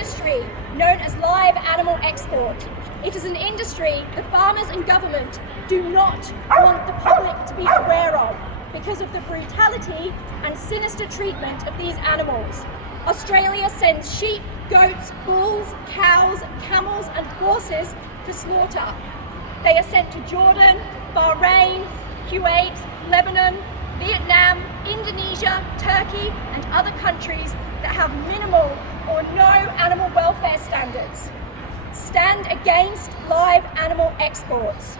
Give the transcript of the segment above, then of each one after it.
industry known as live animal export. It is an industry the farmers and government do not want the public to be aware of because of the brutality and sinister treatment of these animals. Australia sends sheep, goats, bulls, cows, camels and horses to slaughter. They are sent to Jordan, Bahrain, Kuwait, Lebanon, Vietnam, Indonesia, Turkey and other countries that have minimal or no animal welfare standards. Stand against live animal exports.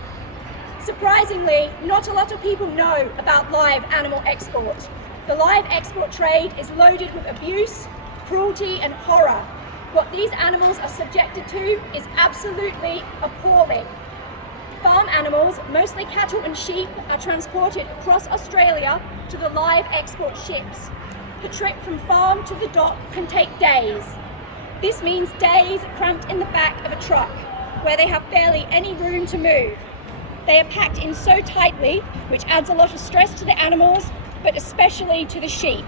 Surprisingly, not a lot of people know about live animal export. The live export trade is loaded with abuse, cruelty and horror. What these animals are subjected to is absolutely appalling. Farm animals, mostly cattle and sheep, are transported across Australia to the live export ships. The trip from farm to the dock can take days. This means days cramped in the back of a truck, where they have barely any room to move. They are packed in so tightly, which adds a lot of stress to the animals, but especially to the sheep.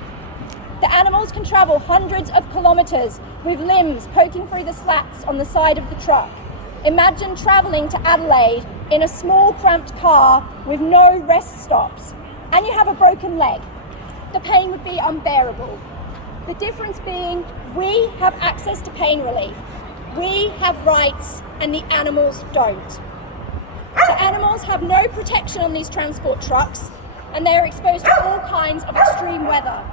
The animals can travel hundreds of kilometres with limbs poking through the slats on the side of the truck. Imagine travelling to Adelaide in a small cramped car with no rest stops, and you have a broken leg. The pain would be unbearable. The difference being, we have access to pain relief. We have rights and the animals don't. The animals have no protection on these transport trucks and they are exposed to all kinds of extreme weather.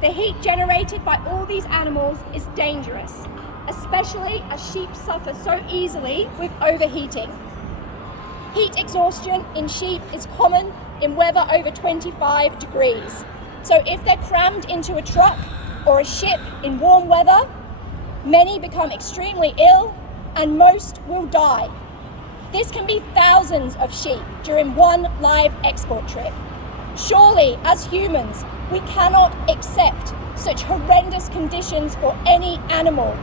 The heat generated by all these animals is dangerous, especially as sheep suffer so easily with overheating. Heat exhaustion in sheep is common in weather over 25 degrees. So if they're crammed into a truck or a ship in warm weather, many become extremely ill and most will die. This can be thousands of sheep during one live export trip. Surely, as humans, we cannot accept such horrendous conditions for any animal.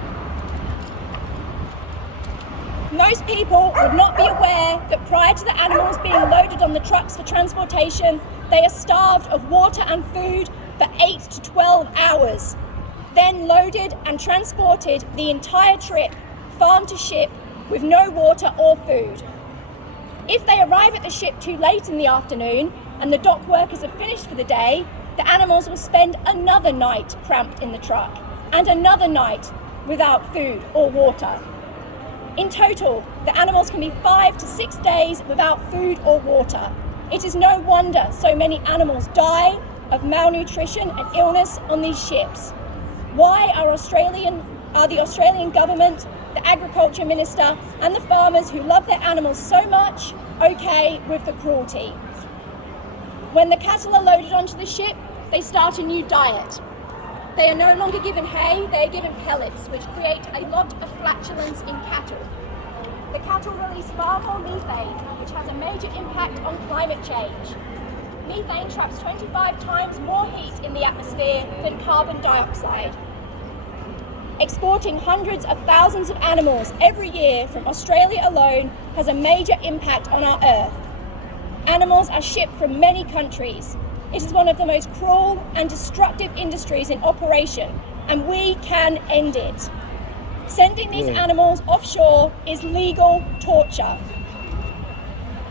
Most people would not be aware that prior to the animals being loaded on the trucks for transportation, they are starved of water and food for 8 to 12 hours, then loaded and transported the entire trip, farm to ship, with no water or food. If they arrive at the ship too late in the afternoon and the dock workers have finished for the day, the animals will spend another night cramped in the truck and another night without food or water. In total, the animals can be 5 to 6 days without food or water. It is no wonder so many animals die of malnutrition and illness on these ships. Why are the Australian government, the Agriculture Minister and the farmers who love their animals so much okay with the cruelty? When the cattle are loaded onto the ship, they start a new diet. They are no longer given hay, they are given pellets, which create a lot of flatulence in cattle. The cattle release far more methane, which has a major impact on climate change. Methane traps 25 times more heat in the atmosphere than carbon dioxide. Exporting hundreds of thousands of animals every year from Australia alone has a major impact on our Earth. Animals are shipped from many countries. It is one of the most cruel and destructive industries in operation, and we can end it. Sending these animals offshore is legal torture.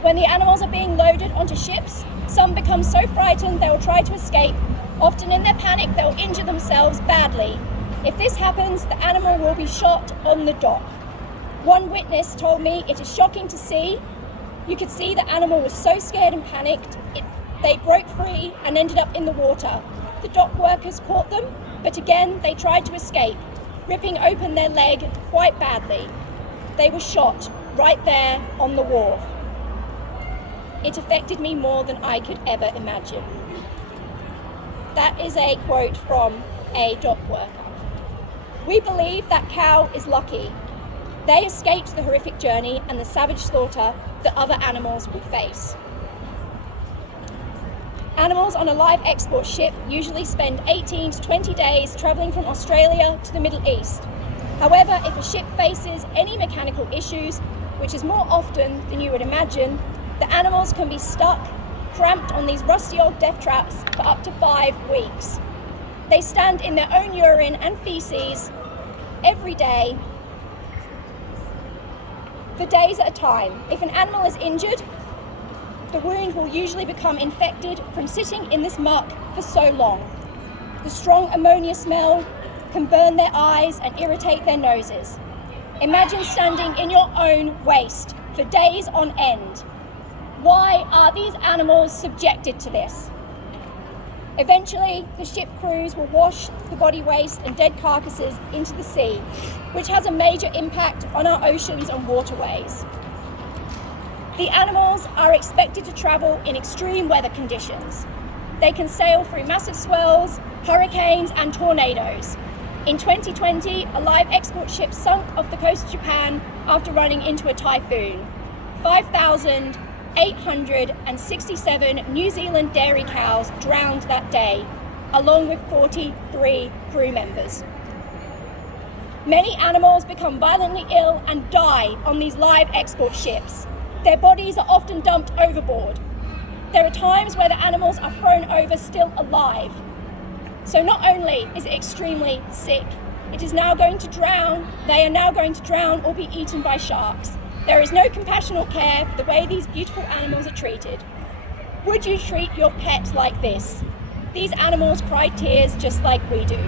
When the animals are being loaded onto ships, some become so frightened they will try to escape. Often in their panic, they will injure themselves badly. If this happens, the animal will be shot on the dock. One witness told me it is shocking to see. You could see the animal was so scared and panicked, they broke free and ended up in the water. The dock workers caught them, but again they tried to escape, ripping open their leg quite badly. They were shot right there on the wharf. It affected me more than I could ever imagine. That is a quote from a dock worker. We believe that cow is lucky. They escaped the horrific journey and the savage slaughter that other animals would face. Animals on a live export ship usually spend 18 to 20 days travelling from Australia to the Middle East. However, if a ship faces any mechanical issues, which is more often than you would imagine, the animals can be stuck, cramped on these rusty old death traps for up to 5 weeks. They stand in their own urine and feces every day for days at a time. If an animal is injured, the wound will usually become infected from sitting in this muck for so long. The strong ammonia smell can burn their eyes and irritate their noses. Imagine standing in your own waste for days on end. Why are these animals subjected to this? Eventually, the ship crews will wash the body waste and dead carcasses into the sea, which has a major impact on our oceans and waterways. The animals are expected to travel in extreme weather conditions. They can sail through massive swells, hurricanes, and tornadoes. In 2020, a live export ship sunk off the coast of Japan after running into a typhoon. 5,867 New Zealand dairy cows drowned that day, along with 43 crew members. Many animals become violently ill and die on these live export ships. Their bodies are often dumped overboard. There are times where the animals are thrown over still alive. So not only is it extremely sick, it is now going to drown, they are now going to drown or be eaten by sharks. There is no compassion or care for the way these beautiful animals are treated. Would you treat your pet like this? These animals cry tears just like we do.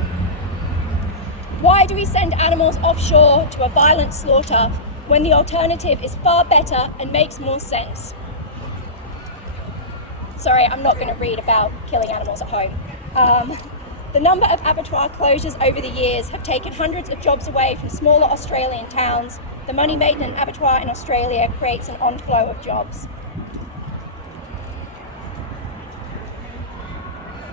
Why do we send animals offshore to a violent slaughter when the alternative is far better and makes more sense? Sorry, I'm not going to read about killing animals at home. The number of abattoir closures over the years have taken hundreds of jobs away from smaller Australian towns. The money made in an abattoir in Australia creates an onflow of jobs.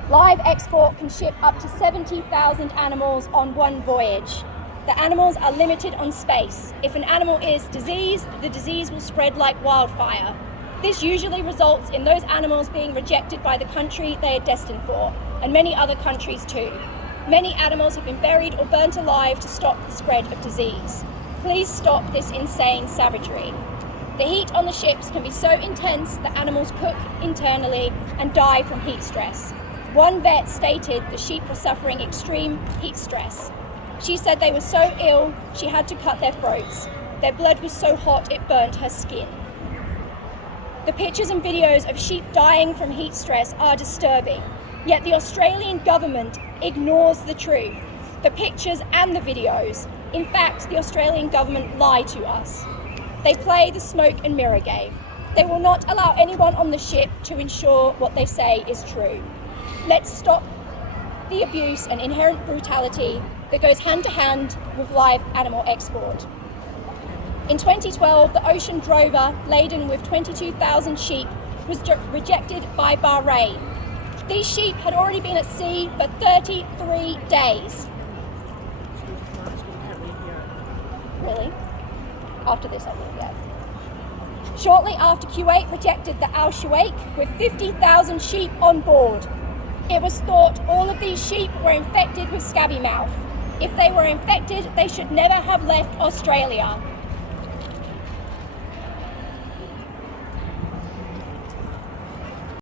Live export can ship up to 70,000 animals on one voyage. The animals are limited on space. If an animal is diseased, the disease will spread like wildfire. This usually results in those animals being rejected by the country they are destined for, and many other countries too. Many animals have been buried or burnt alive to stop the spread of disease. Please stop this insane savagery. The heat on the ships can be so intense that animals cook internally and die from heat stress. One vet stated the sheep were suffering extreme heat stress. She said they were so ill, she had to cut their throats. Their blood was so hot it burnt her skin. The pictures and videos of sheep dying from heat stress are disturbing, yet the Australian government ignores the truth, the pictures and the videos. In fact, the Australian government lie to us. They play the smoke and mirror game. They will not allow anyone on the ship to ensure what they say is true. Let's stop the abuse and inherent brutality that goes hand to hand with live animal export. In 2012, the ocean drover laden with 22,000 sheep was rejected by Bahrain. These sheep had already been at sea for 33 days. Really? After this, I will get. Shortly after, Kuwait rejected the Al Shuaik with 50,000 sheep on board. It was thought all of these sheep were infected with scabby mouth. If they were infected, they should never have left Australia.